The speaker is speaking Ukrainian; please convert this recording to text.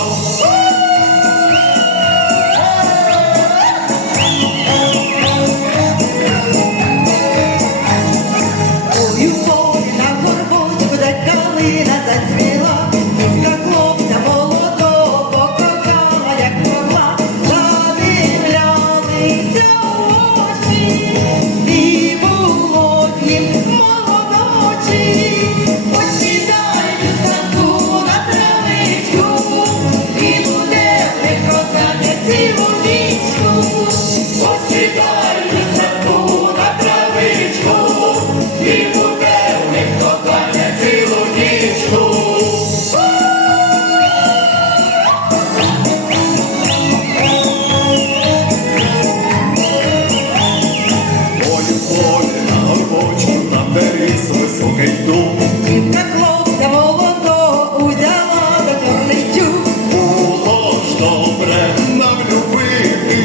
Oh. Було ж добре нам любити,